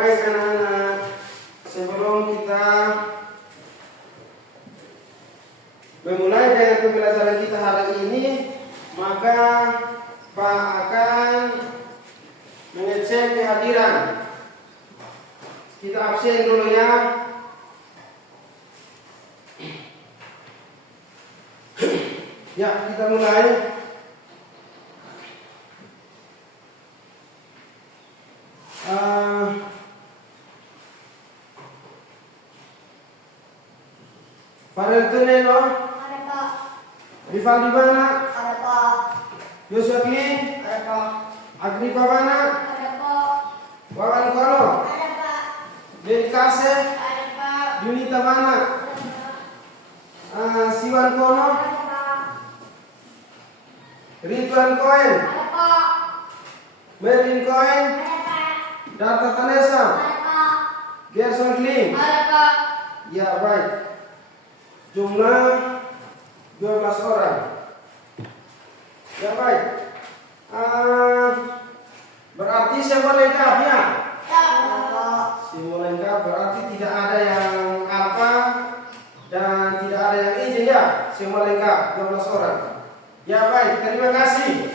Baik anak-anak, sebelum kita memulai dengan pembelajaran kita hari ini, maka Pak akan mengecek kehadiran. Kita absen dulu ya. Ya, kita mulai. Farel Tuneno, Ada Pak. Rival di mana? Ada Pak. Yosua Klin, Ada Pak. Agripa mana? Ada Pak. Wawan Kono, Ada Pak. Dedi Kasep, Ada Pak. Yunita mana? Ada Pak. Siwan Kono, Ada Pak. Ridwan Koen, Ada Pak. Merlin Koen, Ada Pak. Darta Tanesa, Ada Pak. Gerson Klin. Ada Pak. Ya baik. Jumlah 12 orang. Ya baik. Berarti semua lengkap ya? Ya Pak. Semua lengkap berarti tidak ada yang apa dan tidak ada yang ini ya. Semua lengkap 12 orang. Ya baik, terima kasih.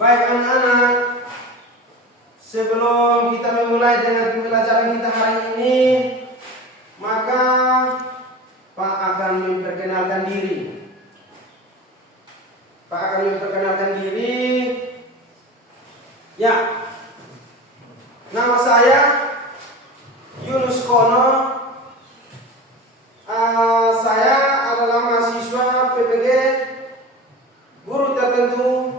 Baik anak-anak, sebelum kita memulai dengan pembelajaran kita hari ini, maka Pak akan memperkenalkan diri. Pak akan memperkenalkan diri. Ya, nama saya Yunus Kono. Saya adalah mahasiswa PPG Guru Tertentu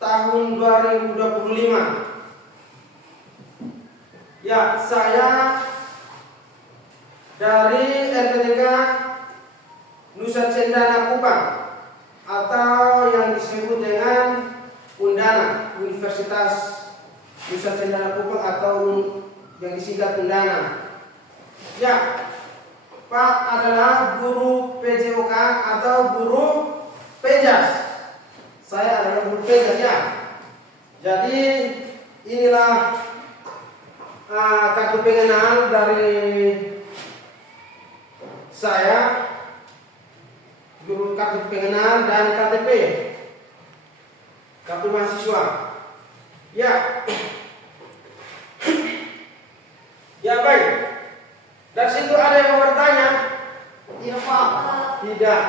tahun 2025. Ya, saya dari LPTK Nusa Cendana Kupang atau yang disebut dengan Undana, Universitas Nusa Cendana Kupang atau yang disingkat Undana. Ya, Pak adalah guru PJOK atau guru Pejas. Saya adalah guru Pejas ya. Jadi inilah kartu pengenal dari saya, guru kartu pengenal dan KTP, kartu mahasiswa. Ya, ya baik. Dari situ ada yang mau bertanya? Iya Pak. Tidak.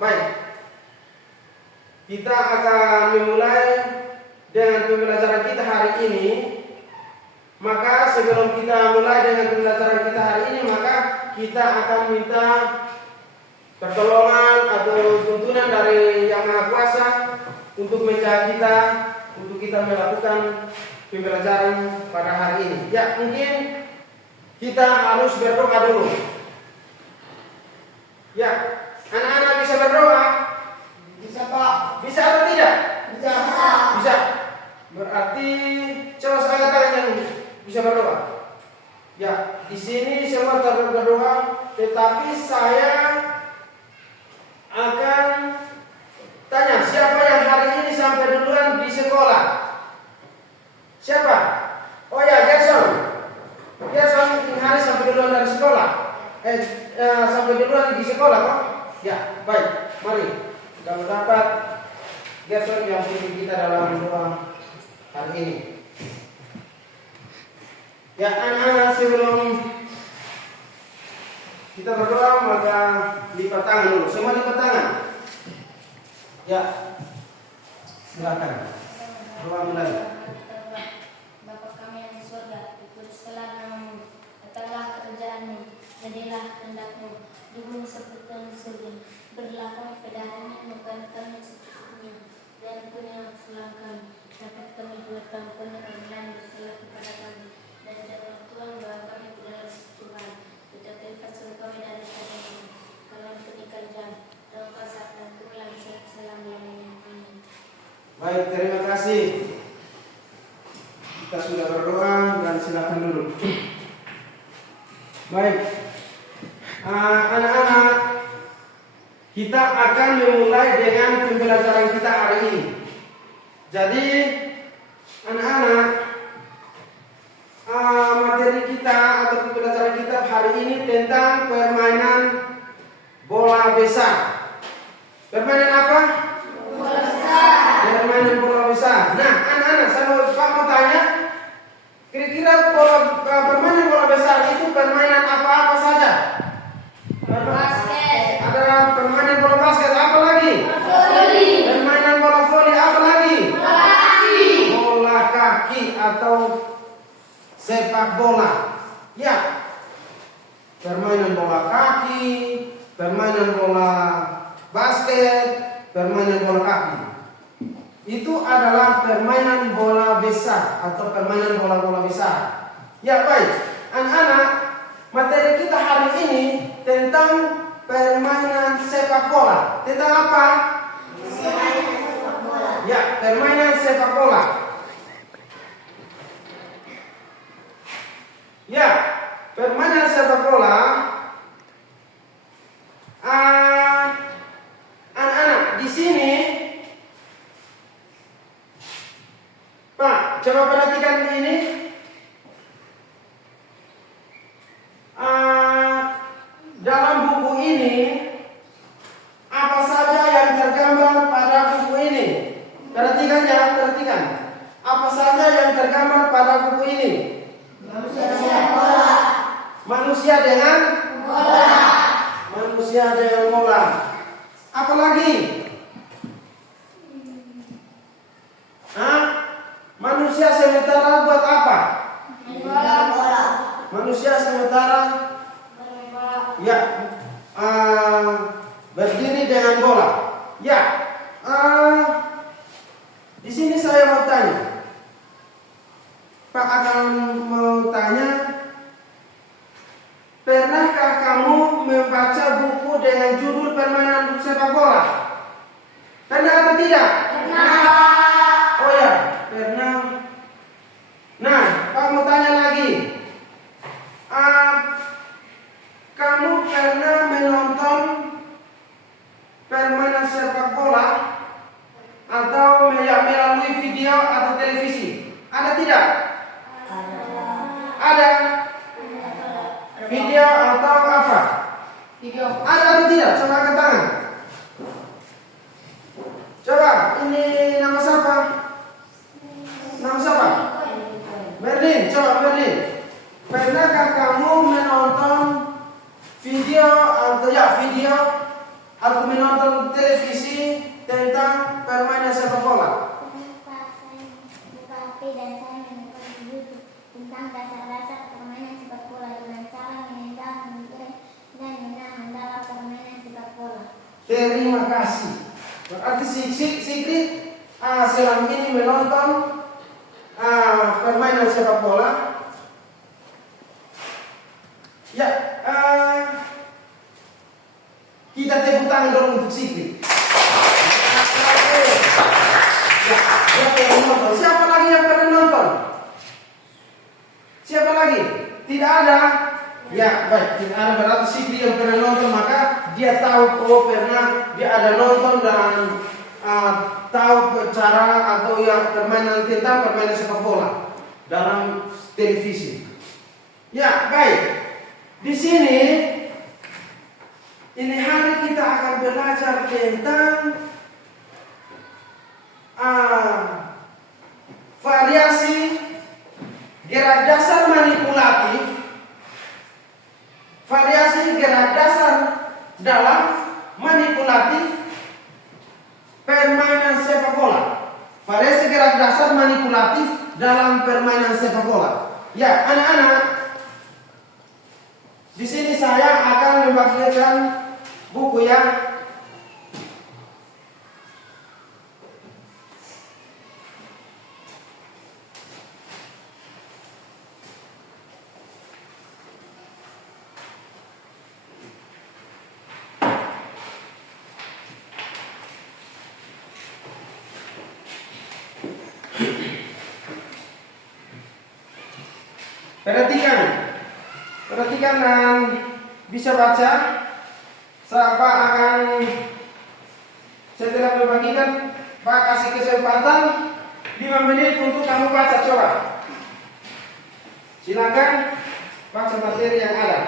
Baik. Kita akan memulai dengan pembelajaran kita hari ini. Maka sebelum kita mulai dengan pembelajaran kita hari ini, maka kita akan minta pertolongan atau tuntunan dari Yang Maha Kuasa untuk menjaga kita, untuk kita melakukan pembelajaran pada hari ini. Ya, mungkin kita harus berdoa dulu. Ya, anak-anak bisa berdoa? Bisa Pak. Bisa atau tidak? Bisa Pak. Bisa. Berarti coba saya tangan yang bisa berdoa. Ya, di sini semua berdoa, tetapi saya akan tanya siapa yang hari ini sampai duluan di sekolah? Siapa? Oh ya, Gerson. Gerson hari sampai duluan dari sekolah. Sampai duluan di sekolah kok? Ya, baik. Mari kita mendapat Gerson yang pimpin kita dalam doa hari ini. Ya anak-anak, sebelum kita berdoa maka lipat tangan dulu. Semua lipat tangan. Ya, silakan. Doa mulai. Bapa kami yang di surga, dikuduskanlah namamu, datanglah kerjaanmu, jadilah kehendakmu di bumi seperti di surga. Berilah kami pada hari ini makan kami secukupnya, dan ampuni kesalahan kami, dapat kami juga ampuni orang yang bersalah kepada kami, dan jangan Tuhan bawa kami ke dalam kecobaan, tetapi lepaskan kami dari darimu, karena ketika jam dan kasar dan kemilang selama-lamanya. Amin. Baik, terima kasih. Kita sudah berdoa dan silakan duduk. Baik, anak-anak, kita akan memulai dengan pembelajaran kita hari ini. Jadi bola kaki atau sepak bola. Ya, permainan bola kaki, permainan bola basket, permainan bola kaki. Itu adalah permainan bola besar atau permainan bola-bola besar. Ya baik, anak-anak, materi kita hari ini tentang permainan sepak bola. Tentang apa? Sepak bola. Ya, permainan sepak bola. Ya, permainan sepak bola. Anak-anak di sini, Pak, coba perhatikan ini. Dalam buku ini, apa saja yang tergambar pada buku ini? Perhatikan ya, perhatikan. Apa saja yang tergambar pada buku ini? Manusia dengan bola. Manusia dengan bola. Apa lagi? Manusia sementara buat apa? Bola. Manusia sementara ya berdiri dengan bola. Ya, di sini saya mau tanya. Pak akan mau tanya, pernahkah kamu membaca buku dengan judul permainan sepak bola? Pernah atau tidak? Pernah. Oh ya, pernah. Nah, Pak mau tanya lagi. Kamu pernah menonton permainan sepak bola atau melalui video atau televisi? Ada tidak? Ada. Video atau apa? Video. Ada atau tidak? Coba angkat tangan. Coba, ini nama siapa? Nama siapa? Berlin, coba Berlin. Pernahkah kamu menonton video atau menonton televisi tentang permainan sepak bola? Pak, saya buka HP dan saya menonton YouTube tentang dasar-dasar permainan sepak bola dengan cara menendang, menggoreng, dan menang dalam permainan sepak bola. Terima kasih. Berarti Sigri selama ini menonton permainan sepak bola. Ya, kita tepuk tangan dulu untuk Sigri. Ya, dia pernah nonton. Siapa lagi yang pernah nonton? Siapa lagi? Tidak ada. Ya, baik. Tidak ada, berarti Sigri yang pernah nonton, maka dia tahu pernah dia ada nonton dan tahu cara atau yang permainan tentang permainan sepak bola dalam televisi. Ya, baik. Di sini ini hari kita akan belajar tentang variasi gerak dasar manipulatif, variasi gerak dasar dalam manipulatif permainan sepak bola. Variasi gerak dasar manipulatif dalam permainan sepak bola. Ya, anak-anak, di sini saya akan membagikan buku ya. Perhatikan dan bisa baca. Pak akan setelah membagikan, Pak kasih kesempatan 5 menit untuk kamu baca, coba. Silakan baca materi yang ada.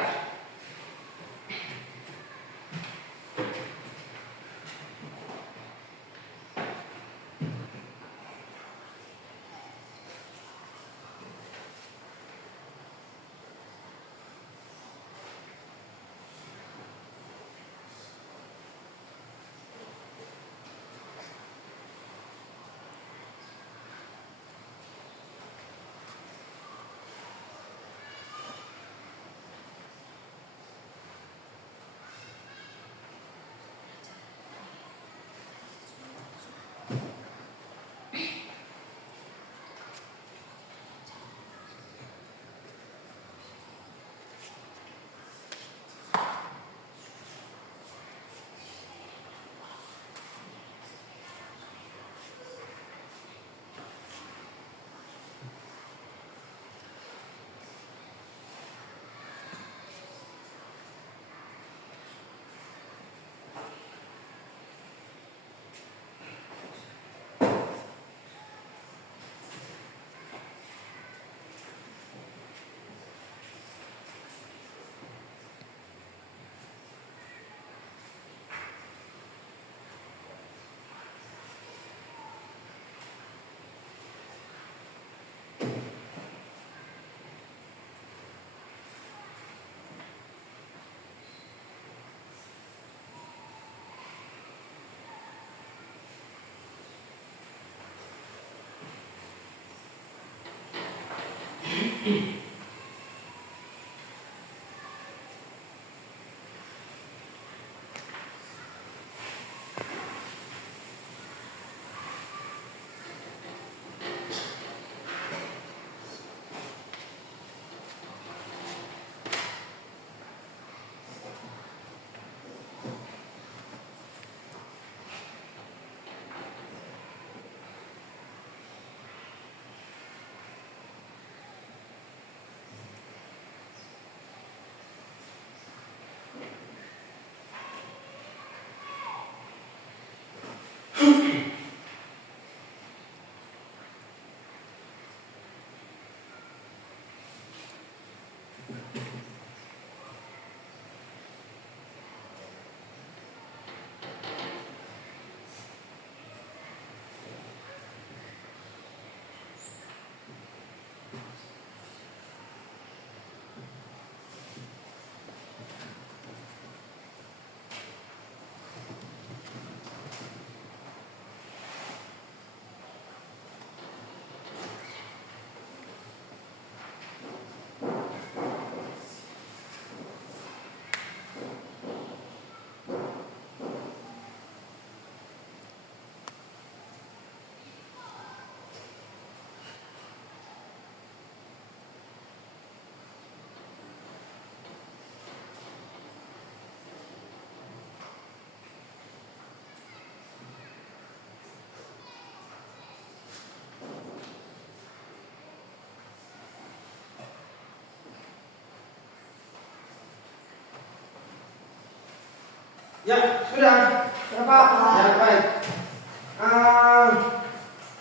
Ya, sudah. Sudah Pak. Ya, baik.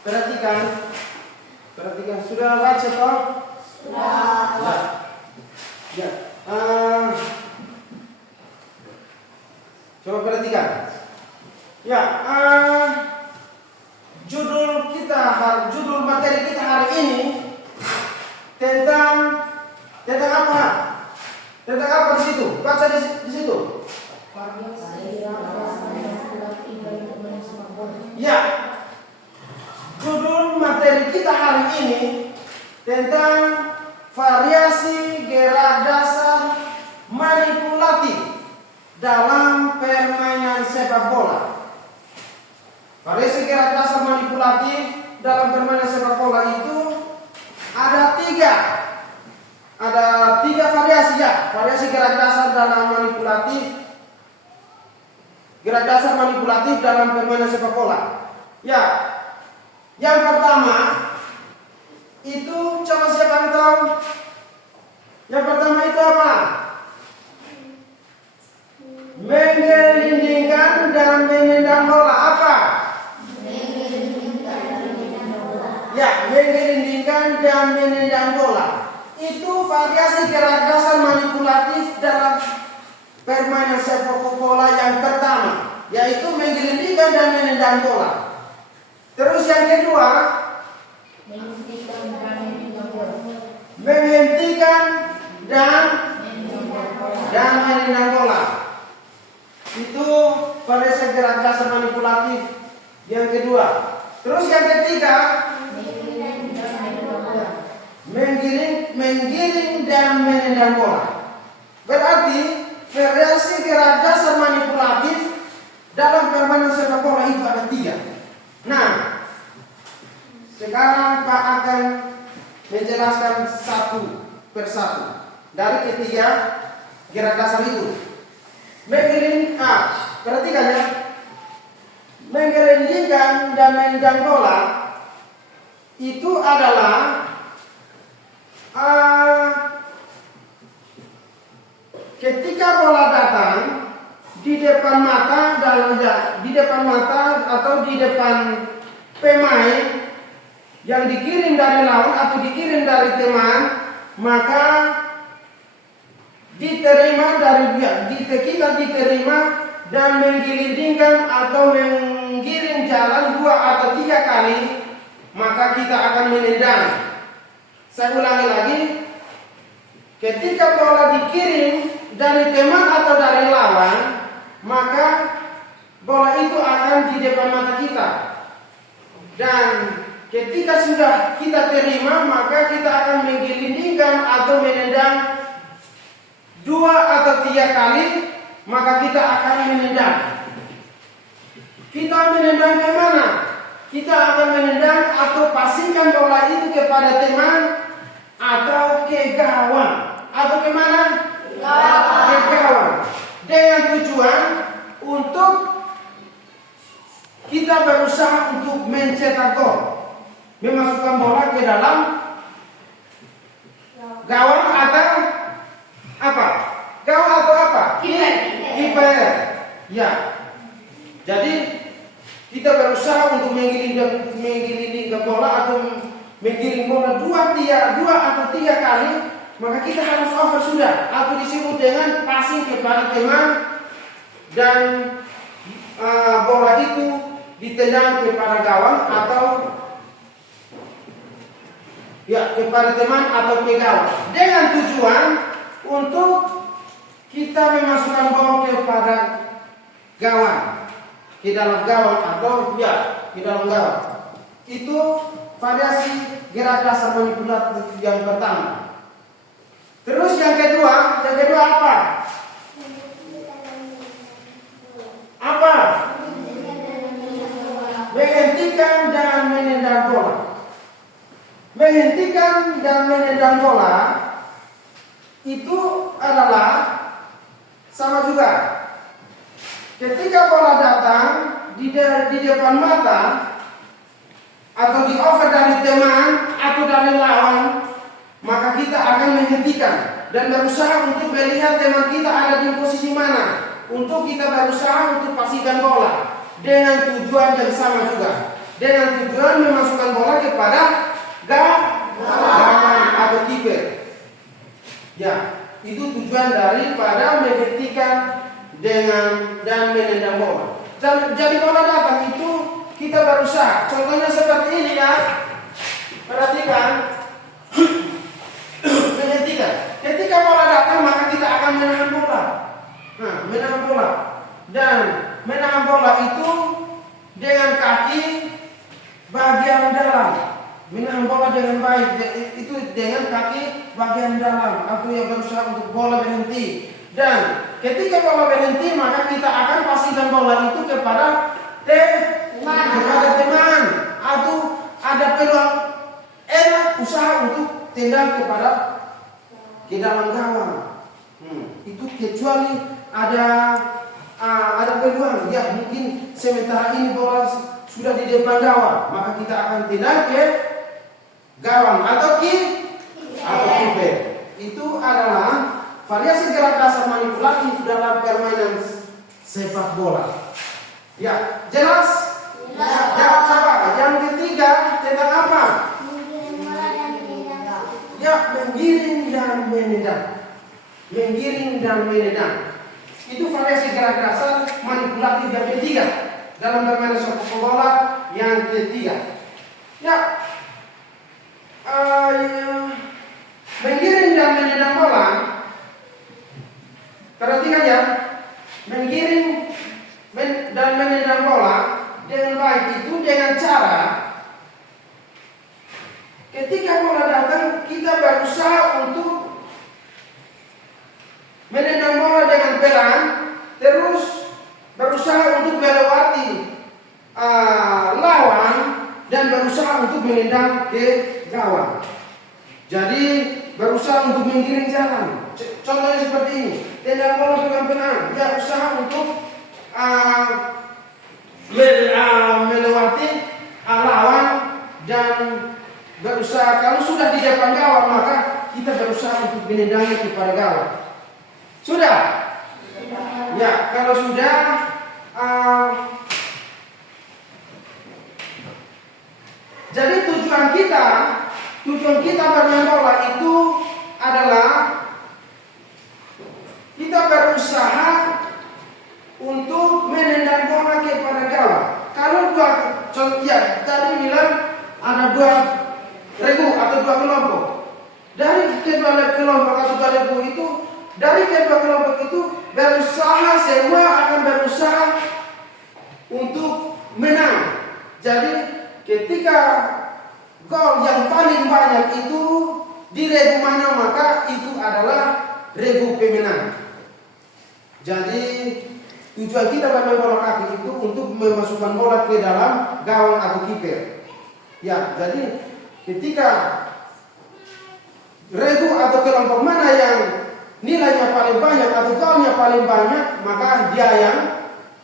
Perhatikan. Sudah baca toh? Sudah. Ya. Ya. Coba perhatikan. Ya, judul materi kita hari ini tentang apa? Tentang apa di situ? Baca di situ. Ya, judul materi kita hari ini tentang variasi gerak dasar manipulatif dalam permainan sepak bola. Variasi gerak dasar manipulatif dalam permainan sepak bola itu ada tiga variasi ya. Variasi gerak dasar dalam manipulatif dalam permainan sepak bola. Ya, yang pertama itu coba siapa yang tahu? Yang pertama itu apa? Menggelindingkan dan menendang bola. Apa? Ya, menggelindingkan dan menendang bola. Itu variasi gerak dasar manipulatif dalam permainan sepak bola yang pertama, yaitu menggelindingkan dan menendang bola. Terus yang kedua, menghentikan dan menendang bola. Itu variasi gerak dasar manipulatif yang kedua. Terus yang ketiga, menggiring dan menendang bola. Berarti variasi gerak dasar manipulatif dalam permainan sepak bola itu ada tiga. Nah, sekarang Pak akan menjelaskan satu persatu dari ketiga gerak dasar itu. Perhatikan ya. Menggelindingkan dan menendang bola itu adalah ketika bola datang di depan mata atau di depan pemain yang dikirim dari lawan atau dikirim dari teman, maka kita diterima dan menggelindingkan atau menggiring jalan 2 atau 3 kali, maka kita akan menendang. Saya ulangi lagi, ketika bola dikirim dari teman atau dari lawan, maka bola itu akan di depan mata kita. Dan ketika sudah kita terima, maka kita akan menggelindingkan atau menendang 2 atau 3 kali, maka kita akan menendang. Kita menendang ke mana? Kita akan menendang atau passingkan bola itu kepada teman atau ke gawang. Atau ke mana? Ke gawang. Dengan tujuan untuk kita berusaha untuk mencetak gol. Memasukkan bola ke dalam gawang atau apa? Gawang atau apa? Kiper. Ya. Jadi kita berusaha untuk menggiring bola atau menggiring bola 2 atau 3 kali, maka kita harus over sudah, atau disebut dengan passing kepada teman dan bola itu ditendang kepada gawang atau ya kepada teman atau ke gawang, dengan tujuan untuk kita memasukkan bola kepada gawang, ke dalam gawang atau ya ke dalam gawang. Itu variasi gerak dasar manipulatif yang pertama. Terus yang kedua apa? Apa? Menghentikan dan menendang bola. Menghentikan dan menendang bola itu adalah sama juga. Ketika bola datang di depan mata atau di over dari teman atau dari lawan, maka kita akan menghentikan dan berusaha untuk melihat teman kita ada di posisi mana, untuk kita berusaha untuk pastikan bola dengan tujuan yang sama juga, dengan tujuan memasukkan bola kepada gawang atau kiper. Ya, itu tujuan daripada menghentikan dengan dan menendang bola. Jadi bola datang itu kita berusaha. Contohnya seperti ini ya. Perhatikan. Menghentikan. Ketika bola datang maka kita akan menahan bola. Menahan bola. Dan menahan bola itu dengan kaki bagian dalam. Menahan bola dengan baik itu dengan kaki bagian dalam, atau yang berusaha untuk bola berhenti. Dan ketika bola berhenti maka kita akan pastikan bola itu kepada teman atau ada peluang usaha untuk tendang ke dalam gawang. Itu kecuali ada peluang ya, mungkin sementara ini bola sudah di depan gawang, maka kita akan tendang ke gawang atau kiper. Itu adalah variasi gerak dasar manipulatif dalam permainan sepak bola. Ya, jelas? Jawab coba. Yang ketiga tentang apa? Ya, menggiring dan menendang. Menggiring dan menendang. Itu variasi gerak dasar manipulatif yang ketiga dalam permainan sepak bola yang ketiga. Ya, menggiring dan menendang bola. Perhatikan ya, menggiring dan menendang bola dengan baik itu dengan cara ketika bola datang kita berusaha untuk menendang bola dengan pelan, terus berusaha untuk melewati lawan dan berusaha untuk menendang ke gawang. Jadi berusaha untuk menggiring jalan. Contohnya seperti ini, tendang bola dengan pelan, ya usaha untuk melewati lawan dan berusaha, kalau sudah di depan gawang maka kita berusaha untuk menendangnya kepada gawang. Sudah? Ya, kalau sudah jadi tujuan kita bermain bola itu adalah kita berusaha untuk menendang bola kepada gawang. Kalau tadi bilang ada 2 regu atau 2 kelompok. Dari kedua kelompok atau 2 regu itu, dari kedua kelompok itu semua akan berusaha untuk menang. Jadi ketika gol yang paling banyak itu di regu mana, maka itu adalah regu pemenang. Jadi tujuan kita bermain bola kaki itu untuk memasukkan bola ke dalam gawang atau kiper. Ya, jadi ketika regu atau kelompok mana yang nilainya paling banyak atau golnya paling banyak, maka dia yang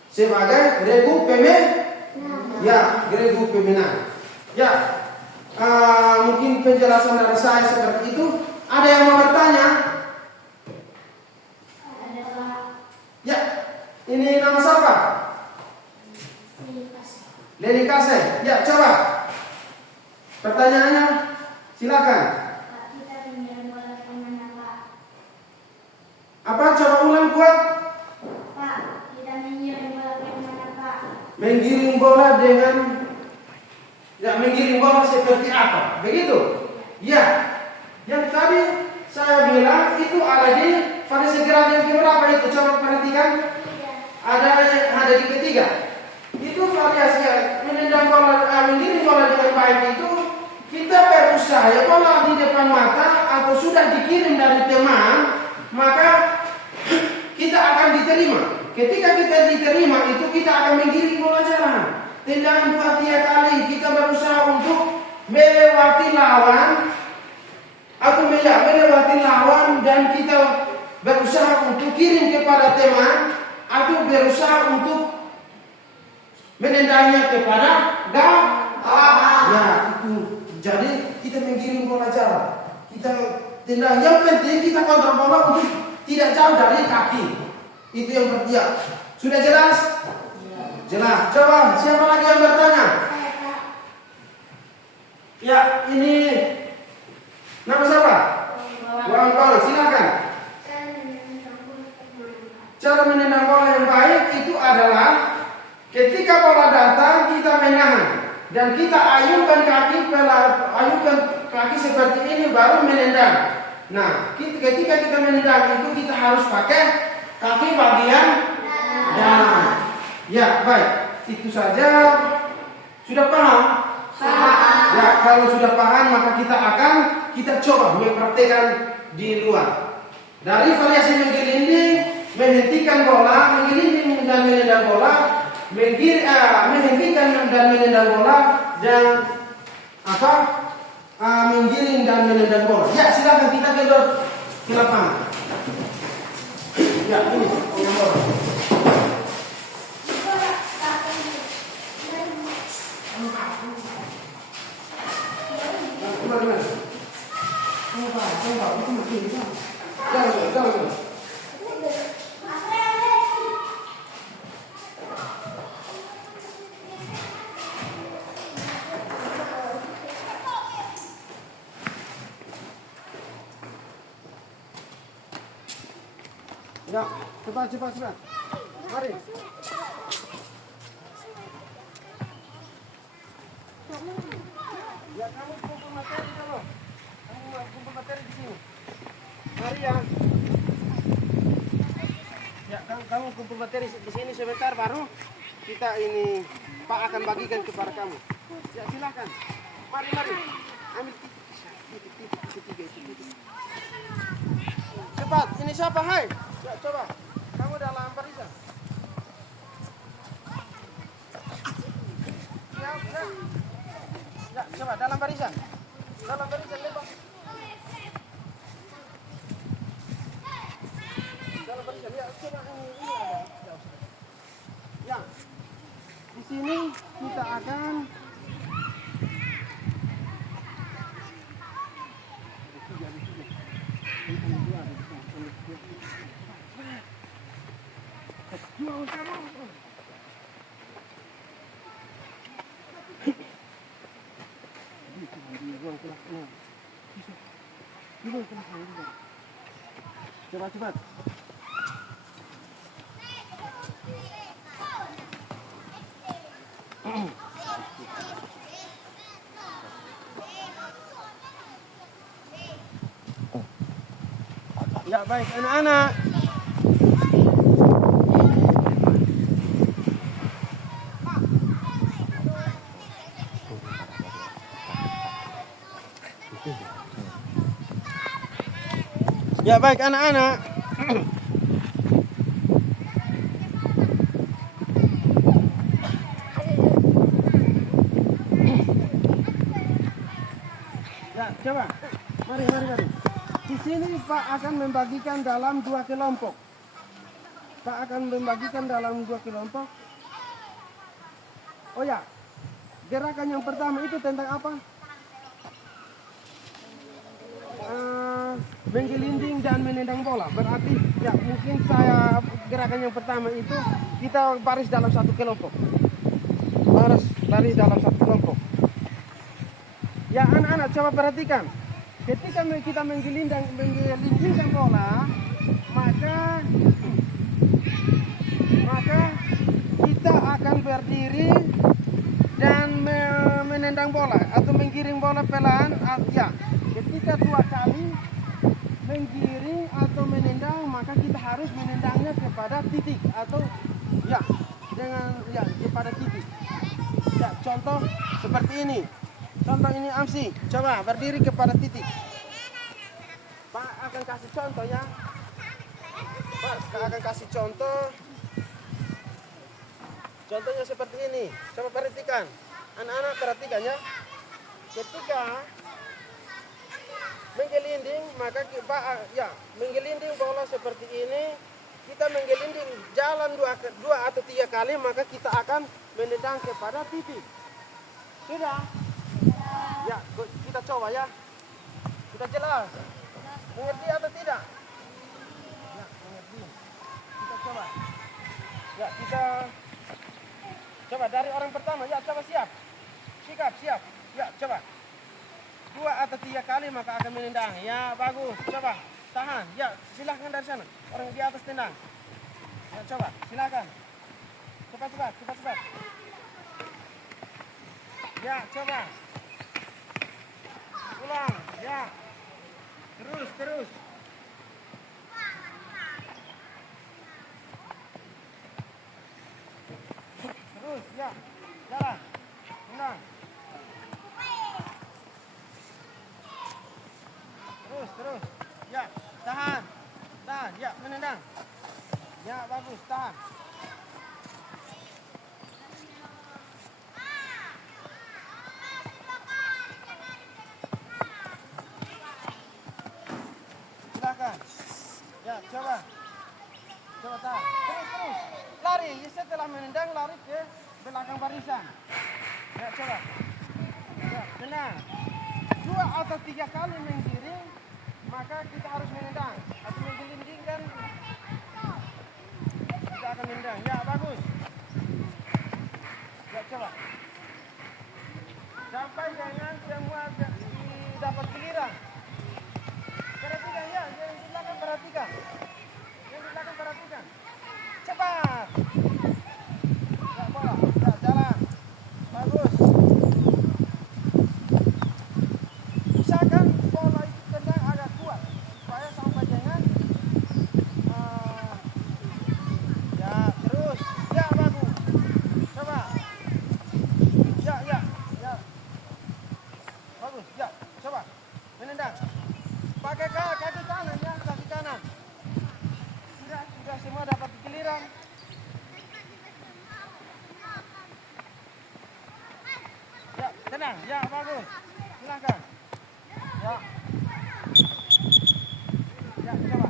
sebagai regu pemenang. Ya, regu pemenang. Ya, mungkin penjelasan dari saya seperti itu. Ada yang mau bertanya? Ya, ini nama siapa? Leni Kase. Ya, coba. Pertanyaannya, silakan. Apa? Coba ulang kuat. Menggiring bola dengan, ya, menggiring bola seperti apa? Begitu? Ya. Yang tadi saya bilang itu ada di variasi gerak yang keberapa itu? Coba perhatikan. Ada di ketiga. Itu variasi menendang bola, menggiring bola dengan baik itu kita berusaha ya, bola di depan mata atau sudah dikirim dari teman, maka kita akan diterima. Ketika kita diterima itu kita akan menggiring bola jalan. Tendangan 2-3 kali kita berusaha untuk melewati lawan atau melewati lawan, dan kita berusaha untuk kirim kepada teman atau berusaha untuk menendangnya kepada gawang. Ya, itu. Jadi kita menggiring bola jalan. Kita tendang. Yang penting kita kontrol bola untuk tidak jauh dari kaki. Itu yang penting. Sudah jelas? Jelas. Coba siapa lagi yang bertanya? Ya, ini nama siapa? Wawan. Silakan. Cara menendang bola yang baik itu adalah ketika bola datang kita menahan dan kita ayunkan kaki seperti ini baru menendang. Nah, ketika kita menendang itu kita harus pakai kaki bagian dalam. Ya, baik. Itu saja. Sudah paham? Ya, kalau sudah paham maka kita coba mempraktekkan di luar. Dari variasi menggelinding, menghentikan bola, menggelinding dan menendang bola, menghentikan dan menendang bola, dan menggiring dan menendang bola. Ya, silakan kita ke lapangan. Ya, ini bola. Jangan. Ya, cepat. Mari. Ya, kamu kumpul materi dulu. Kamu kumpul materi di sini. Mari ya. Ya, kamu kumpul materi di sini sebentar, baru kita ini Pak akan bagikan kepada kamu. Ya, silakan. Mari. Ambil titik. Cepat, ini siapa, hai? Ya, coba. Kamu dalam barisan. Ya, coba dalam barisan. Lepas. Dalam barisan. Ya, coba ini ada. Ya. Di sini kita akan cepat. Ya, baik anak-anak. Ya baik anak-anak. Ya coba, mari. Di sini Pak akan membagikan dalam 2 kelompok. Pak akan membagikan dalam 2 kelompok. Oh ya, gerakan yang pertama itu tentang apa? Menggelinding dan menendang bola. Berarti ya mungkin gerakan yang pertama itu kita baris dalam 1 kelompok. Baris dalam 1 kelompok. Ya anak-anak coba perhatikan. Ketika kita menggelindingkan bola, maka kita akan berdiri dan menendang bola atau menggiring bola pelan. Ya, ketika 2 kali menggiring atau menendang, maka kita harus menendangnya kepada titik atau ya kepada titik. Ya, contoh seperti ini. Contoh ini Amsi, coba berdiri kepada titik. Pak akan kasih contoh ya. Pak akan kasih contoh. Contohnya seperti ini. Coba perhatikan. Anak-anak perhatikan ya. Ketika menggelinding, maka menggelinding bola seperti ini. Kita menggelinding jalan 2 atau 3 kali, maka kita akan menendang kepada titik. Sudah? Ya, kita coba ya. Kita jelas. Mengerti atau tidak? Ya, mengerti. Kita coba. Ya, kita coba dari orang pertama. Ya, coba siap. Siap. Ya, coba. 2 atau 3 kali maka akan menendang. Ya, bagus. Coba. Tahan. Ya, silahkan dari sana. Orang di atas tendang. Ya, coba. Silahkan. Cepat. Ya, coba. Ulang. Ya. Terus. Terus, ya. Jalan. Menang. Terus. Ya, tahan. Ya, menendang. Ya, bagus, tahan. Silakan. Ya, coba tahan. Terus. Lari. Setelah menendang, lari ke belakang barisan. Ya, coba. Ya, tenang. 2 atau 3 kali menggiring, maka kita harus menendang. Atau menggelinding kan kita akan menendang. Ya, bagus. Ya, coba. Sampai dengan semua dapat giliran. Perhatikan ya, yang di belakang perhatikan. Cepat. Ya, bola. Ya, jalan. Bagus. Usahakan bola itu tendang agak kuat supaya sampai dengan ya, terus. Ya, bagus. Coba. Ya. Bagus. Ya, coba. Menendang. Pakai kaki kanan ya, kaki kanan. Sudah semua dapat giliran. Ya, tenang. Ya, bagus. Silakan. Ya, coba.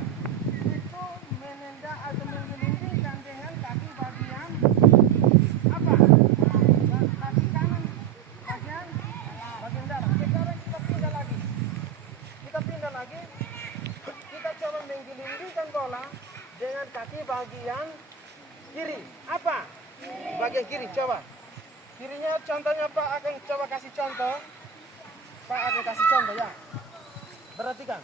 Itu menendang atau menggelindingkan dengan kaki bagian apa? Kaki kanan bagian dalam. Sekarang kita pindah lagi. Kita coba menggelindingkan bola dengan kaki bagian kiri. Apa? Bagian kiri, coba. Kirinya contohnya Pak akan coba kasih contoh. Pak akan kasih contoh ya. Perhatikan.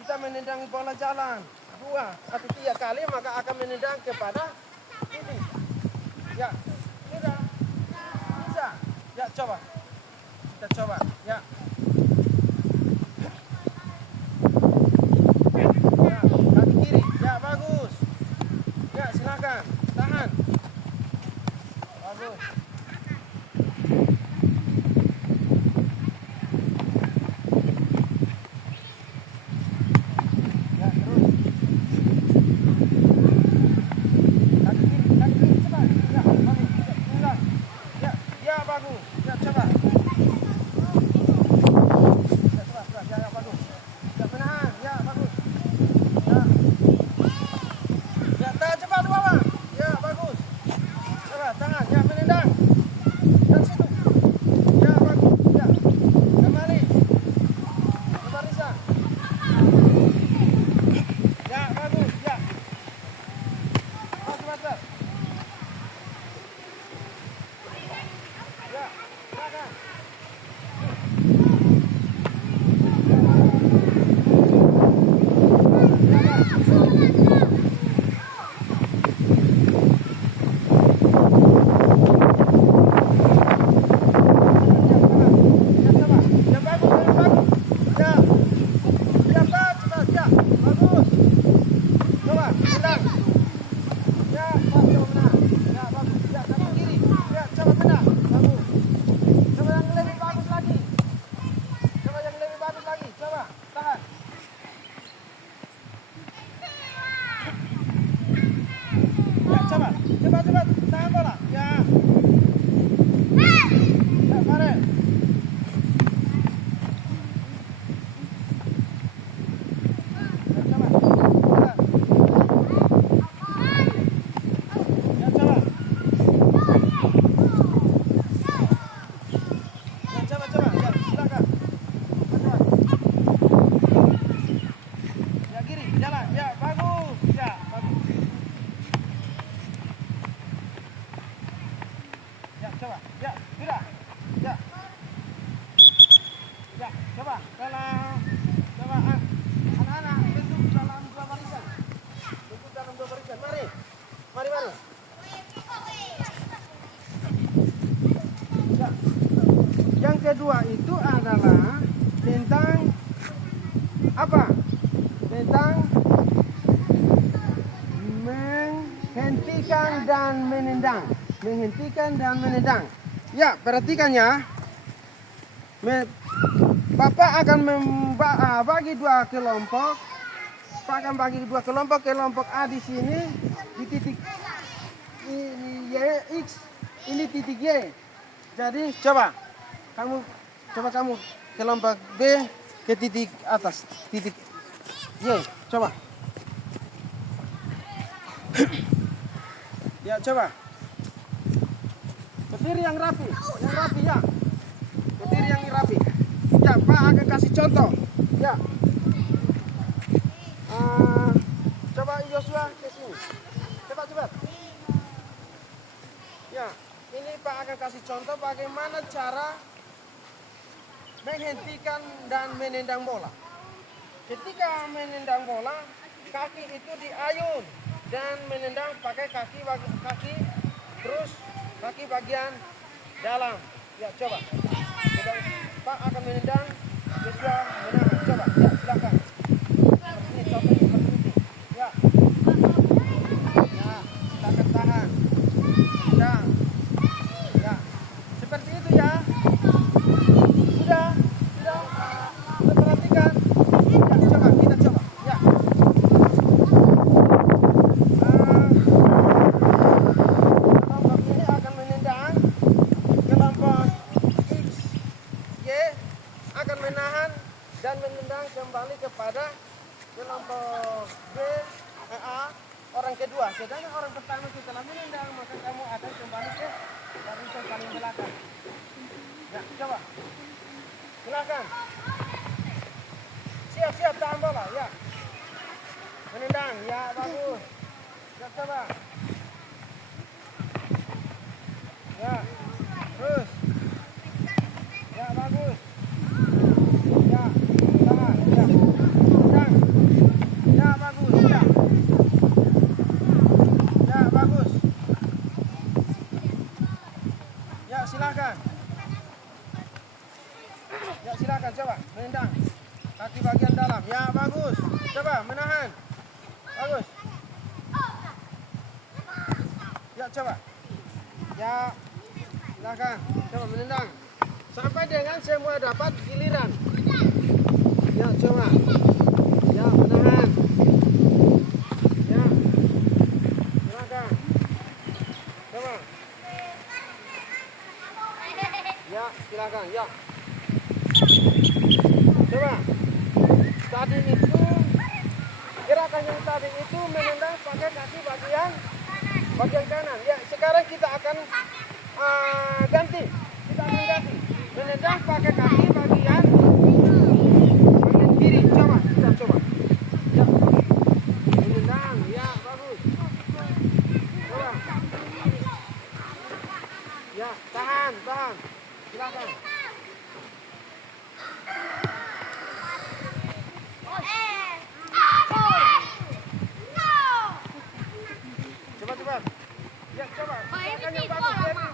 Kita menendang bola jalan 2 atau 3 kali maka akan menendang kepada titik. Ya. Sudah. Bisa. Ya, coba. Kita coba. Ya. Ya, kaki kiri. Ya, bagus. Ya, silakan. Tahan. Bagus. adalah coba anak-anak bentuk dalam dua barisan. Bentuk dalam dua barisan. Mari. Mari. Ya. Yang kedua itu adalah tentang apa? Tentang menghentikan dan menendang. Menghentikan dan menendang. Ya, perhatikan ya. Bapak akan bagi dua kelompok. Bapak akan bagi dua kelompok. Kelompok A di sini di titik Y, X, ini titik Y. Jadi coba kamu kelompok B ke titik atas, titik Y. Coba. Ya, coba. Berdiri yang rapi ya. Berdiri yang rapi. Ya, Pak akan kasih contoh. Ya. Coba Joshua ke sini. Cepat. Ya, ini Pak akan kasih contoh bagaimana cara menghentikan dan menendang bola. Ketika menendang bola, kaki itu diayun dan menendang pakai kaki terus kaki bagian dalam. Ya, coba. Pak akan menendang, Joshua menahan. Coba, ya, silakan. Seperti ini. Ya. Ya, silakan tahan. Ya. Seperti itu ya. Sudah perhatikan. Ya, kita coba. Ya. Kelompok ini akan menendang, kelompok X, Y akan menahan dan menendang kembali kepada kelompok B, A, orang kedua. Sedangkan orang pertama setelah menendang, maka kamu akan kembali ke barisan paling belakang. Ya, coba. Silakan. Siap tahan bola, ya. Menendang, ya, bagus. Ya, coba. Ya, terus. Ya, bagus. Ya, tahan, ya. Menendang. Ya, bagus, ya. Ya, bagus. Ya, silakan. Ya, silakan, coba. Menendang. Kaki bagian dalam. Ya, bagus. Coba, menahan. Bagus. Ya, coba. Ya, silakan. Coba menendang. Sampai dengan semua dapat giliran. Ya, coba. Ya, menahan. Ya, silakan. Coba. Ya, silakan. Ya. Coba. Tadi itu gerakan yang tadi itu menendang pakai kaki bagian kanan. Ya, sekarang kita akan ganti. Menendang pakai kaki bagian kiri. Coba. Ya. Menendang. Ya, bagus. Coba. Ya, tahan. Silakan. Coba. Ya, coba. Silakan yang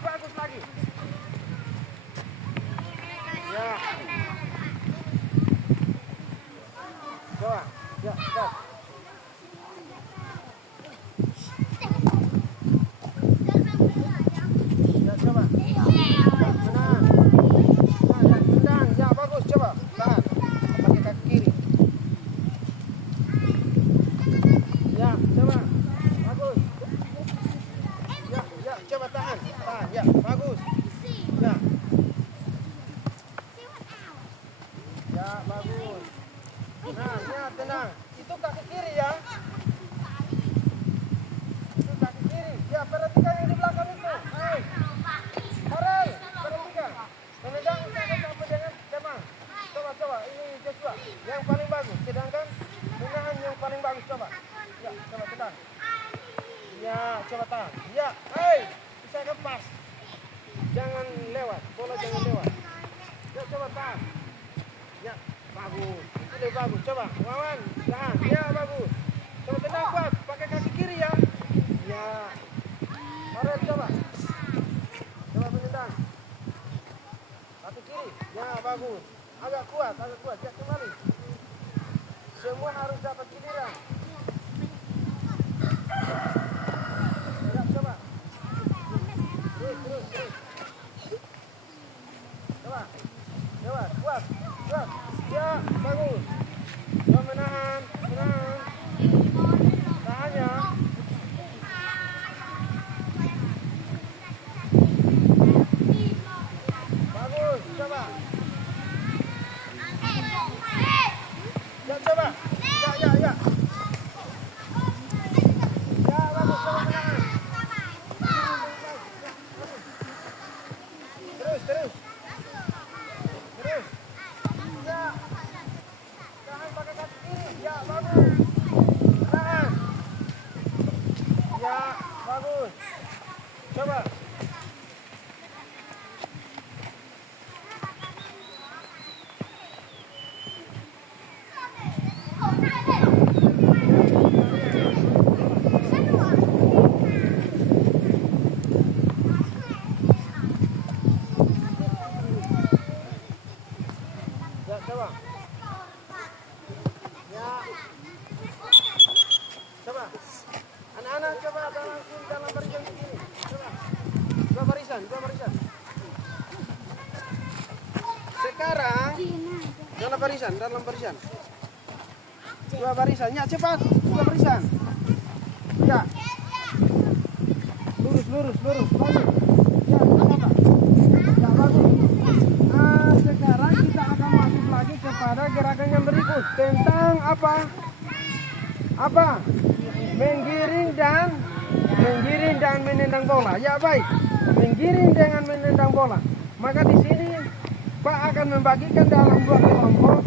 bagus lagi. Ya. Coba. Ya, stop. Ya, coba. Menahan. Ya, tendang. Ya, bagus. Coba. Tahan. Pakai kaki kiri. Ya, coba. Bagus. Ya, coba tahan. Ya, bagus. Ya. Ya, bagus. Nah, ya, tenang. Itu kaki kiri ya. Itu kaki kiri. Ya, perhatikan yang di belakang itu. Ayo. Farel, perhatikan. Menendang sampai dengan Demang. Coba. Ini Joshua. Yang paling bagus. Sedangkan menahan yang paling bagus. Coba. Ya, coba tenang. Ya, coba tahan. Ya, bisa pas. Jangan lewat. Bola jangan lewat. Ya, coba tahan. Ya, Bagus. Itu lebih bagus. Coba, Wawan. Tahan. Ya, bagus. Coba tendang kuat. Pakai kaki kiri ya. Ya. Farel, coba. Coba menendang. Kaki kiri. Ya, bagus. Agak kuat, agak kuat. Ya, kembali. Semua harus dapat giliran. Ya, coba. Terus. Coba. Kuat. Ya, bagus. Coba menahan. Tahan ya. Bagus, coba. Ya, coba. Ya. Ya, bagus, coba menahan. Terus. Ya. Tahan pakai kaki kiri. Ya, bagus. Tahan. Ya, bagus. Coba. Ya, coba. Ya. Coba. Anak-anak coba dalam barisan begini. Coba. Dua barisan. Sekarang dalam barisan. Dua barisan. Ya, cepat. Dua barisan. Ya. Lurus. Bagus. Ya, coba. Ya, bagus. Sekarang kita akan masuk lagi kepada gerakan yang berikut tentang apa? Menggiring dan menendang bola. Ya, baik. Menggiring dengan menendang bola. Maka di sini Pak akan membagikan dalam dua kelompok.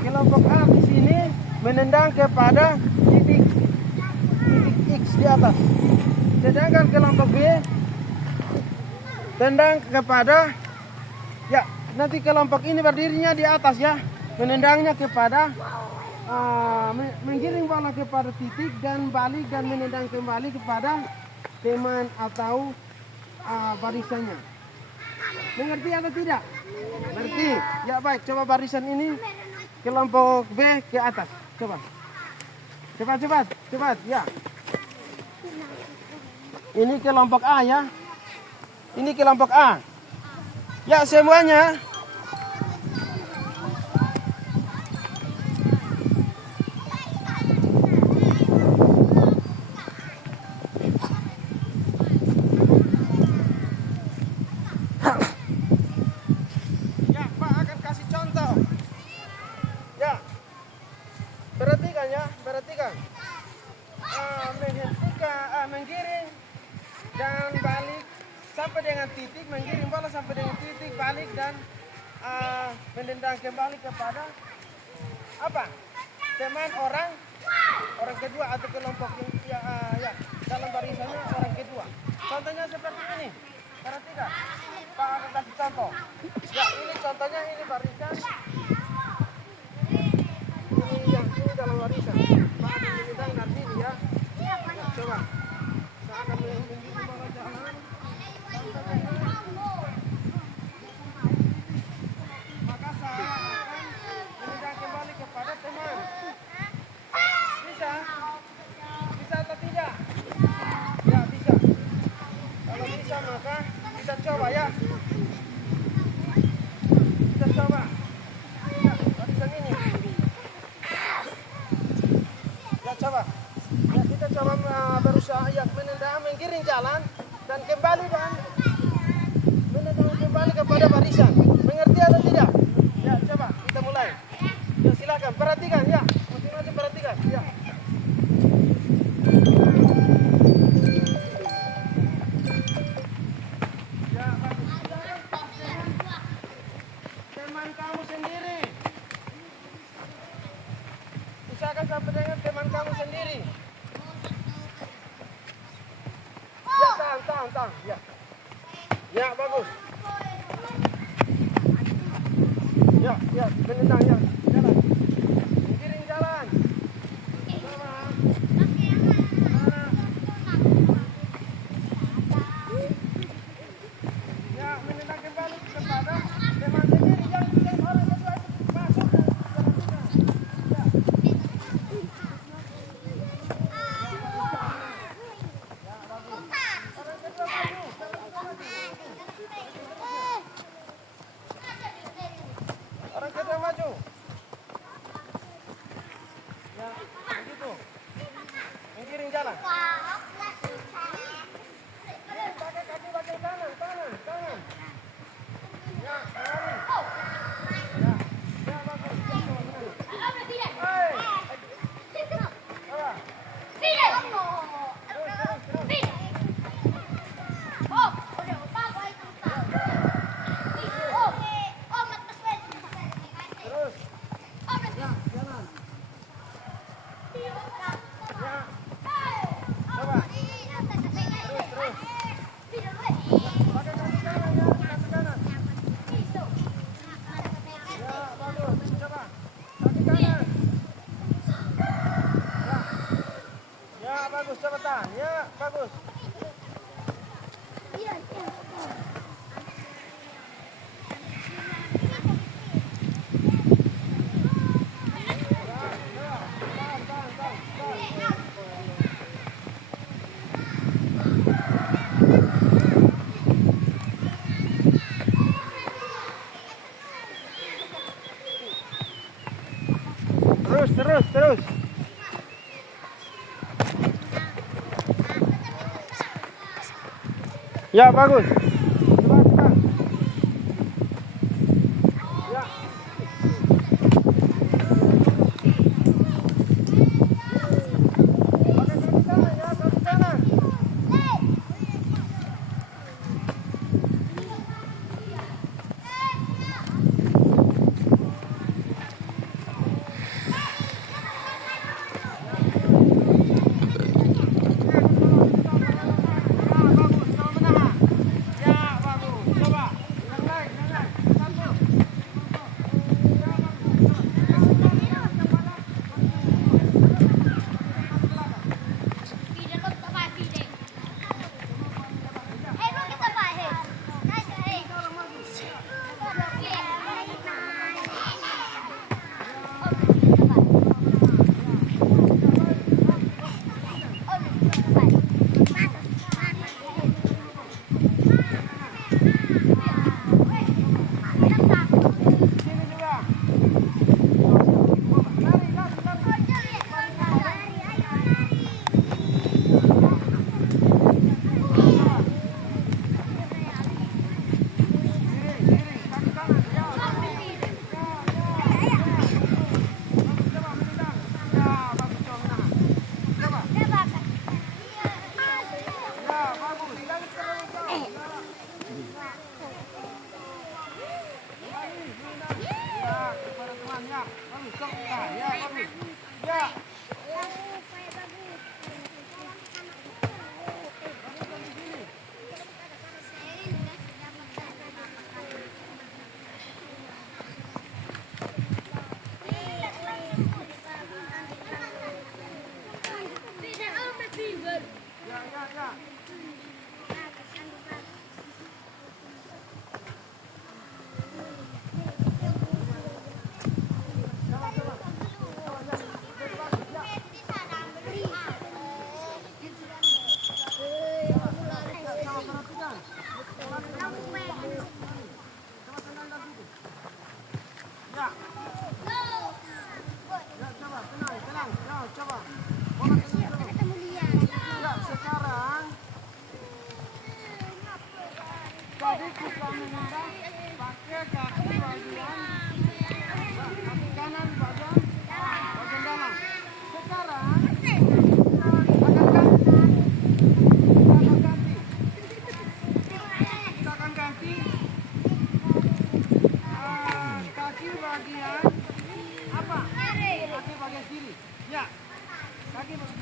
Kelompok A di sini menendang kepada titik X di atas. Sedangkan kelompok B tendang kepada, ya, nanti kelompok ini berdirinya di atas ya, menendangnya kepada menggiring bola kepada titik dan balik dan menendang kembali kepada teman atau barisannya. Mengerti atau tidak? Mengerti? Ya, baik. Coba barisan ini kelompok B ke atas. Coba. Cepat. Ya. Ini kelompok A ya. Ini kelompok A. Ya, semuanya. Ya, Pak akan kasih contoh. Ya. Perhatikan. Menggiring dan balik sampai dengan titik, menggiring bola sampai dengan titik, balik dan menendang kembali kepada apa? Teman orang kedua atau kelompok yang ya, dalam barisannya orang kedua. Contohnya seperti ini. Perhatikan. Pak akan kasih contoh. Ya, ini contohnya, ini barisan. Ini dalam barisan. Pak akan menendang nanti ya. Coba. Saya akan menunjuk bola jalan. Maka saya akan menendang kembali kepada teman. Bisa atau tidak? Ya, bisa. Kalau bisa maka kita coba ya. Kita coba. Ya, barisan ini. Ya, coba. Ya, kita coba berusaha ya menendang, menggiring jalan dan kembali dan menendang kembali kepada barisan. Mengerti atau tidak? Ya, coba kita mulai. Ya, silakan perhatikan ya. Masing-masing perhatikan. Ya. Ya, bagus. Teman kamu sendiri. Usahakan sampai dengan teman kamu sendiri. Ya, tahan. Ya. Ya, bagus. Ya, menendang ya. Ya. jalan. Pakai kaki bagian kanan, kanan. Ya, lari. Ya, bagus. Bagus, cepetan. Ya, bagus. Terus. Ya, bagus. Cepat. Ya. Kaki kanan.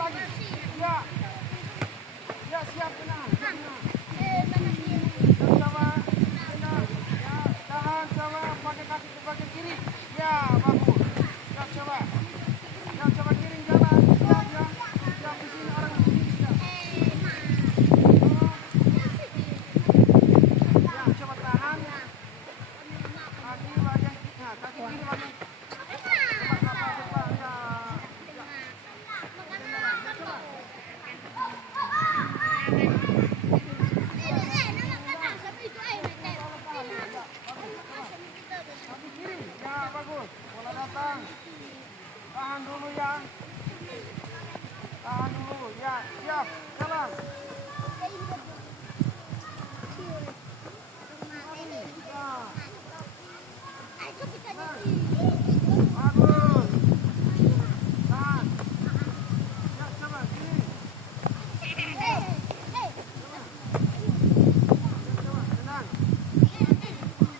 lagi. Ya. Ya, siap tenang. Coba. Ya, tahan coba pakai kaki ke bagian kiri. Ya, bagus. Ya, coba. Ya, coba kiri jalan. Siap ya. Siap di sini orang di sini. Siap. Ya, coba tahan. Kaki bagian kiri. Nah, kaki kiri bagian. Coba ya. Kaki kiri. Ya, bagus. Bola datang. Tahan dulu ya. Tahan dulu. Ya, siap. Jalan. Bagus. Tahan. Ya, coba sini. Coba, tenang.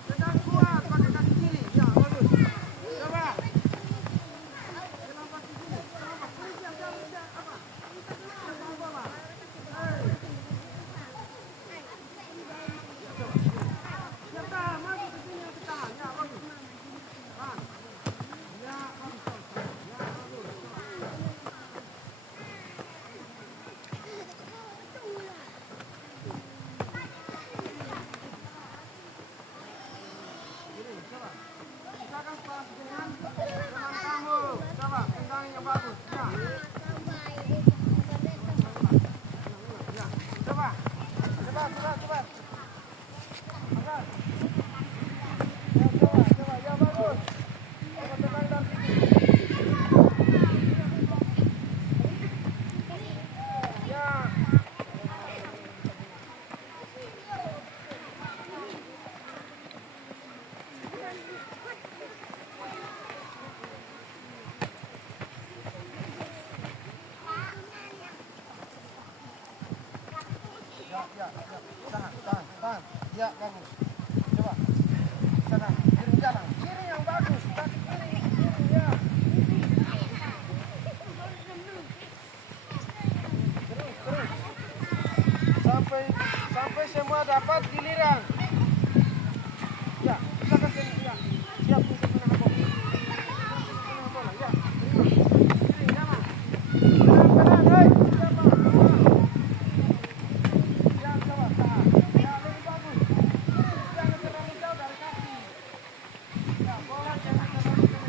Tenang kuat pakai kaki kiri. Ya, bagus. Coba. Jalan kaki kiri. Coba. Siap. Apa? Siap, apa? Hei. Siap, tahan. Maju ke sini, nanti tahan. Ya, bagus. Tahan. Ya, bagus. Ya, bagus. Coba. Usahakan pas dengan kamu. Coba, pegang yang bagus. Ya. Ya. Coba. Coba. Angkat. Ya, coba. Ya, bagus. Coba pegang dari sini. Ya. Ya. Tahan. Ya, bagus. Coba. Sana, kiri jalan. Kiri yang bagus. Kaki kiri. Ya. Terus. Sampai semua dapat giliran. Ya, usahakan sini. Ya. Siap untuk menang bola. Ya. Kiri, jalan. Tenang, hei. Siapa? Ya, coba tahan. Ya, lebih bagus. Jangan terlalu jauh dari kaki. Ya, bola jangan terlalu jauh.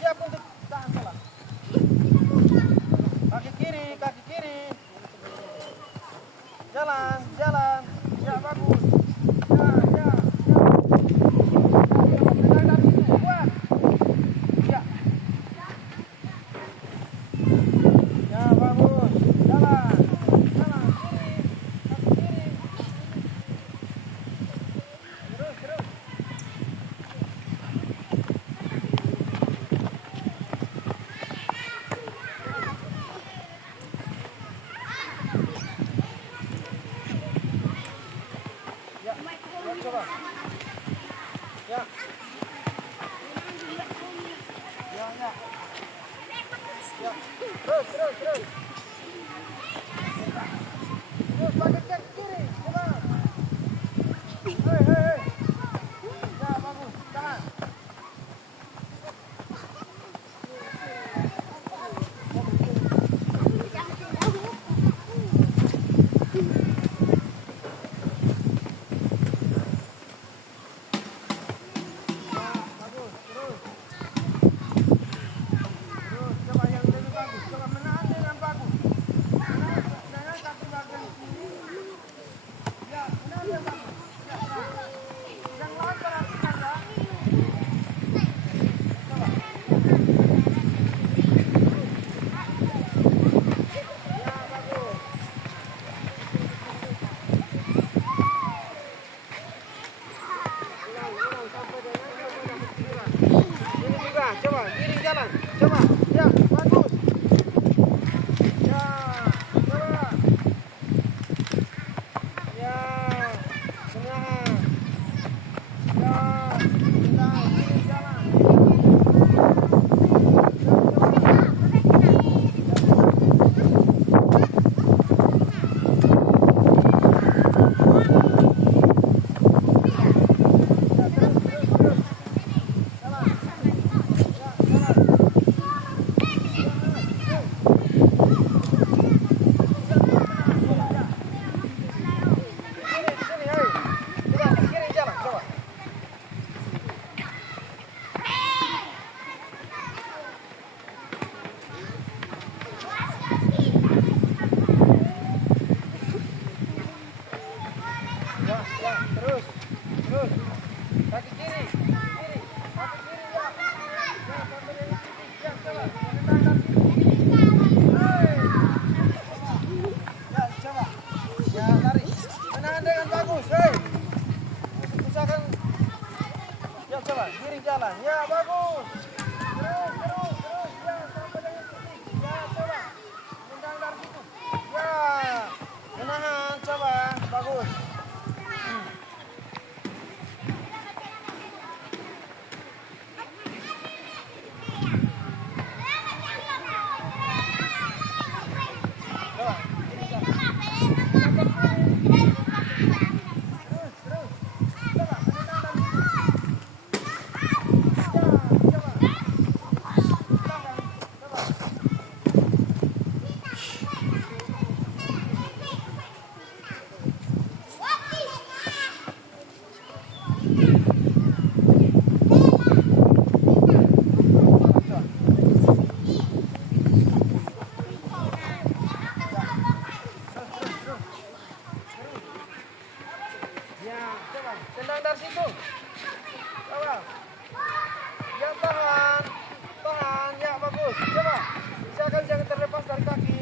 Siap untuk tahan bola. Kaki kiri. Jalan. Ya, bagus. Ya. Pegang dari sini, kuat. Ya. Ya, bagus. Jalan. Kiri. Kaki kiri. Terus. Ya, coba. Ya. Ya. Terus. Terus pakai kaki kiri. Coba. Hei. Ya, bagus. Tahan. bagus. Hei. Usahakan. Ya coba, giring jalan. Ya bagus. Terus. Ya sampai dengan sini. Ya coba. Tendang dari situ. Ya. Menahan coba. Bagus. Coba. Ya, coba. Tendang dari situ. Coba. Ya tahan. Tahan. Ya bagus. Coba. Usahakan jangan terlepas dari kaki.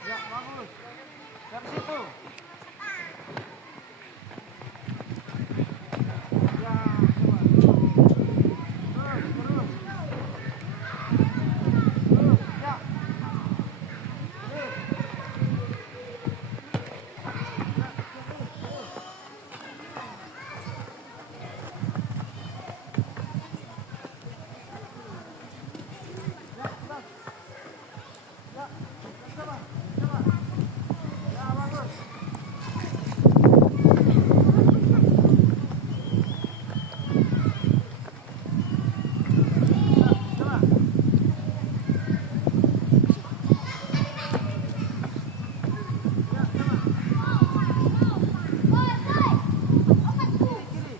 Ya bagus. Dari situ. Ya, coba. Terus. Ya. Ya, bagus. Coba. Kiri.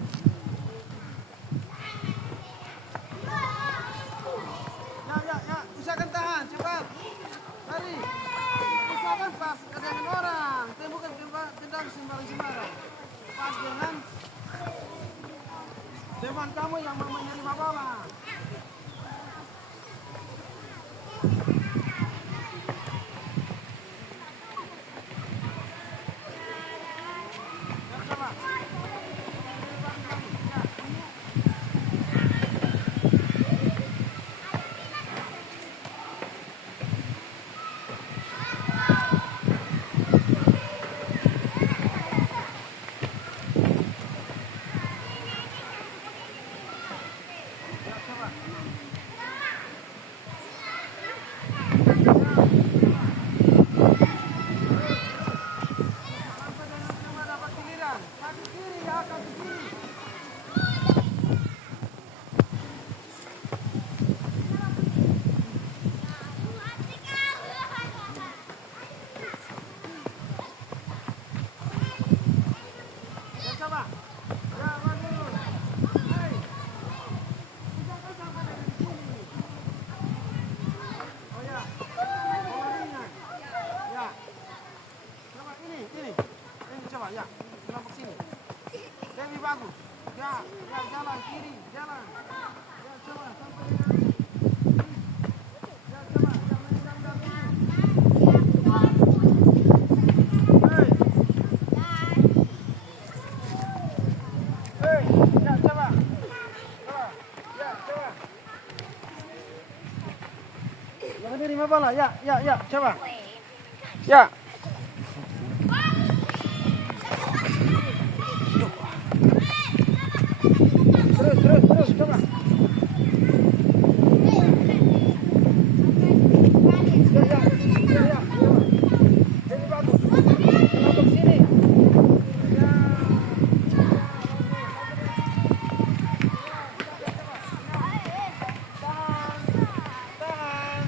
Ya. Usahakan tahan, cepat. Lari. Usahakan pas dengan orang. Bukan tendang sembarang. Pas dengan teman kamu yang mau menerima bola. Ya, coba. Ya, coba. Sampai dengan cuma dapat giliran. Kaki kiri ya, kaki kiri. Ya, coba. Ya, bagus. Hei. Usahakan sampai dengan sini. Oh ya. Bola ringan. Ya. Coba ini. Ini coba ya. Kelompok sini. Lebih bagus. Ya, jalan kiri, jalan. Ya, coba sampai dengan. Ya, coba jangan menendang dulu. Hei, ya coba. Ya, coba. Jangan terima bola. Ya, coba. Ya. Terus, coba. Ya. Jadi bagus. Kelompok sini. Ya. Tahan.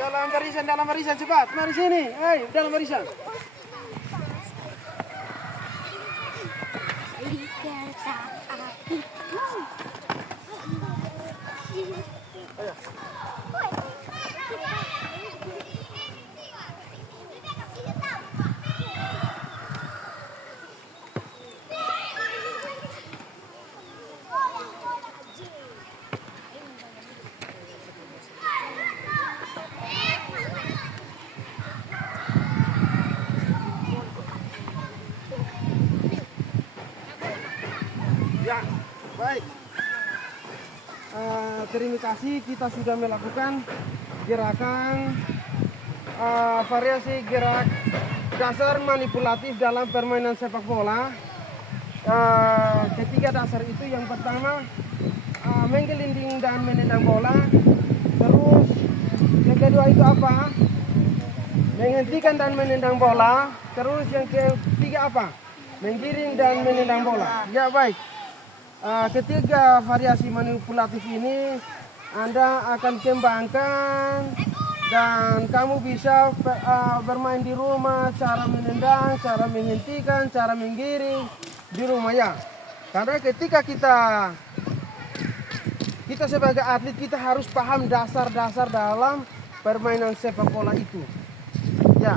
Dalam barisan cepat. Mari sini. Ayo, dalam barisan. Ya, baik. Terima kasih, kita sudah melakukan gerakan variasi gerak dasar manipulatif dalam permainan sepak bola. Ketiga dasar itu yang pertama menggelinding dan menendang bola. Terus yang kedua itu apa? Menghentikan dan menendang bola. Terus yang ketiga apa? Menggiring dan menendang bola. Ya, baik. Ketiga variasi manipulatif ini Anda akan kembangkan dan kamu bisa bermain di rumah, cara menendang, cara menghentikan, cara menggiring di rumah ya. Karena ketika kita sebagai atlet kita harus paham dasar-dasar dalam permainan sepak bola itu. Ya,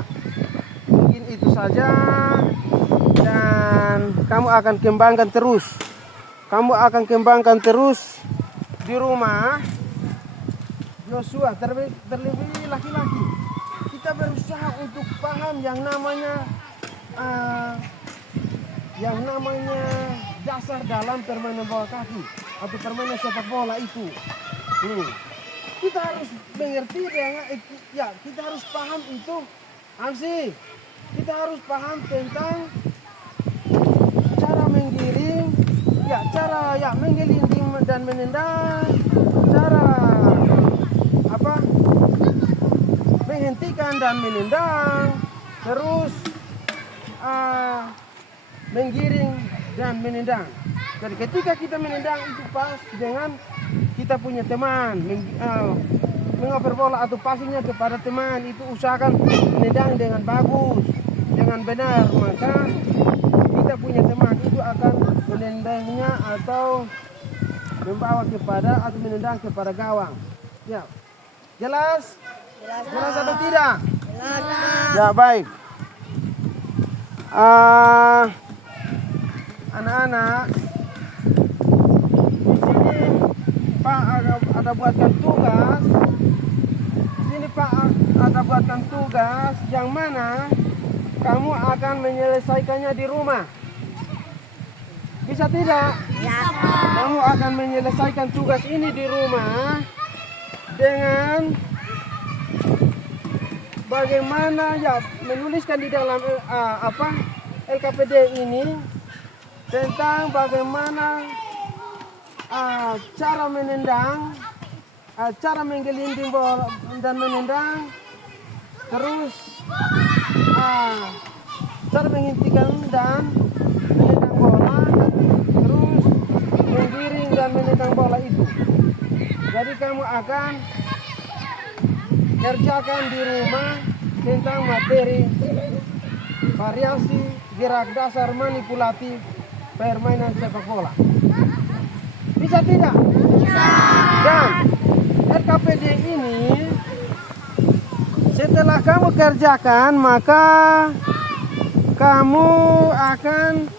mungkin itu saja dan kamu akan kembangkan terus. Kamu akan kembangkan terus di rumah. Joshua, terlebih laki-laki, kita berusaha untuk paham yang namanya dasar dalam permainan bola kaki atau permainan sepak bola itu. Kita harus mengerti ya, kita harus paham itu. Amsi, kita harus paham tentang cara menggiring. Ya, cara menggelinding dan menendang, cara menghentikan dan menendang, terus menggiring dan menendang. Jadi ketika kita menendang itu pas dengan kita punya teman, mengoper bola atau passingnya kepada teman, itu usahakan menendang dengan bagus, dengan benar, maka kita punya teman itu akan menendangnya atau membawa kepada atau menendang kepada gawang. Ya, jelas? Jelas atau tidak? Jelas. Ya, baik. Anak-anak, di sini Pak ada buatkan tugas. Di sini Pak ada buatkan tugas yang mana kamu akan menyelesaikannya di rumah. Bisa tidak? Bisa, Pak. Kamu akan menyelesaikan tugas ini di rumah dengan bagaimana ya menuliskan di dalam LKPD ini tentang bagaimana cara menendang, cara menggelinding bola dan menendang, terus cara menghentikan dan menendang bola, terus menggiring dan menendang bola itu. Jadi kamu akan kerjakan di rumah tentang materi variasi gerak dasar manipulatif permainan sepak bola. Bisa tidak? Bisa. Dan RKPD ini setelah kamu kerjakan maka kamu akan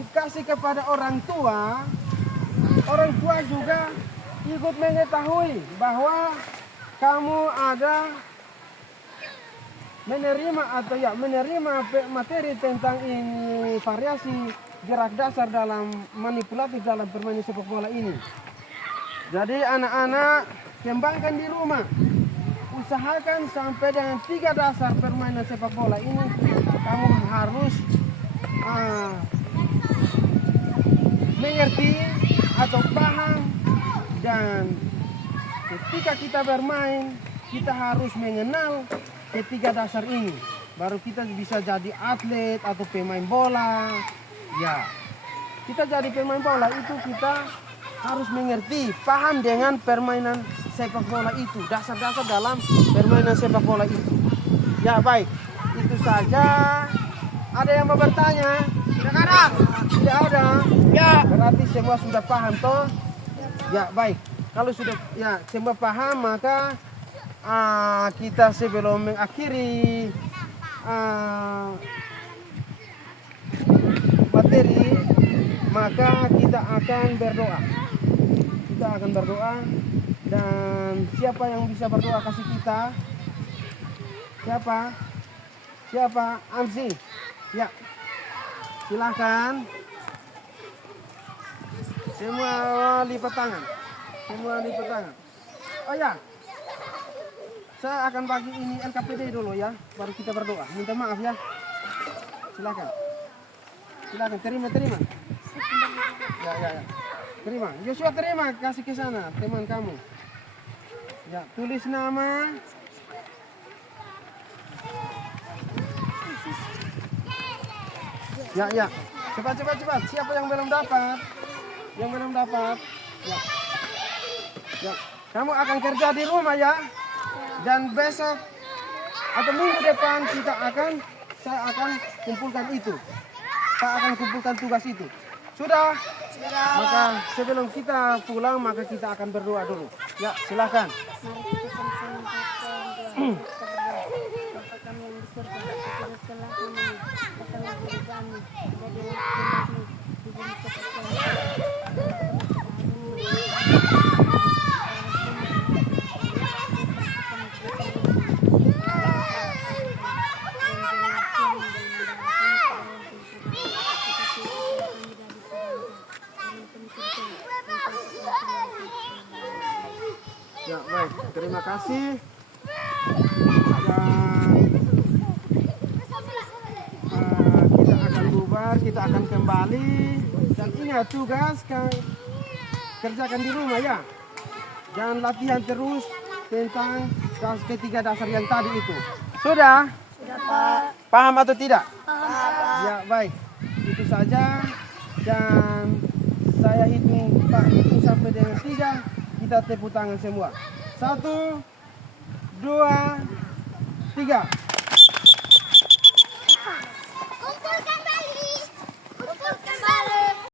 dikasih kepada orang tua. Orang tua juga ikut mengetahui bahwa kamu ada menerima materi tentang ini variasi gerak dasar dalam manipulatif dalam permainan sepak bola ini. Jadi anak-anak kembangkan di rumah. Usahakan sampai dengan 3 dasar permainan sepak bola ini kamu harus mengerti atau paham, dan ketika kita bermain kita harus mengenal ketiga dasar ini, baru kita bisa jadi atlet atau pemain bola. Ya, kita jadi pemain bola itu kita harus mengerti, paham dengan permainan sepak bola itu, dasar-dasar dalam permainan sepak bola itu. Ya baik, itu saja. Ada yang mau bertanya? Tidak ada. Tidak ada. Ya. Berarti semua sudah paham toh? Ya baik. Kalau sudah ya semua paham, maka kita sebelum mengakhiri materi, maka kita akan berdoa. Kita akan berdoa, dan siapa yang bisa berdoa kasih kita? Siapa? Siapa? Amsi. Ya. Silakan. Semua lipat tangan. Semua lipat tangan. Oh ya. Saya akan bagi ini LKPD dulu ya, baru kita berdoa. Minta maaf ya. Silakan. Silakan, terima. Ya. Terima. Joshua terima, kasih ke sana teman kamu. Ya, tulis nama. Ya. Cepat. Siapa yang belum dapat? Yang belum dapat? Ya. Kamu akan kerja di rumah ya. Dan besok atau minggu depan saya akan kumpulkan itu. Saya akan kumpulkan tugas itu. Sudah? Maka sebelum kita pulang, maka kita akan berdoa dulu. Ya, silakan. Mari kita sama-sama berdoa. Bapa kami yang di surga, dikuduskanlah namamu, datanglah kerajaanmu, jadilah kehendakmu di bumi seperti di surga. Ya, baik. Terima kasih. Kita akan bubar, kita akan kembali. Dan ingat tugas kerjakan di rumah ya. Jangan latihan terus tentang ketiga dasar yang tadi itu. Sudah? Sudah, Pak. Paham atau tidak? Paham. Ya, baik. Itu saja. Dan saya hitung sampai dengan 3. Kita tepuk tangan semua. 1, 2, 3.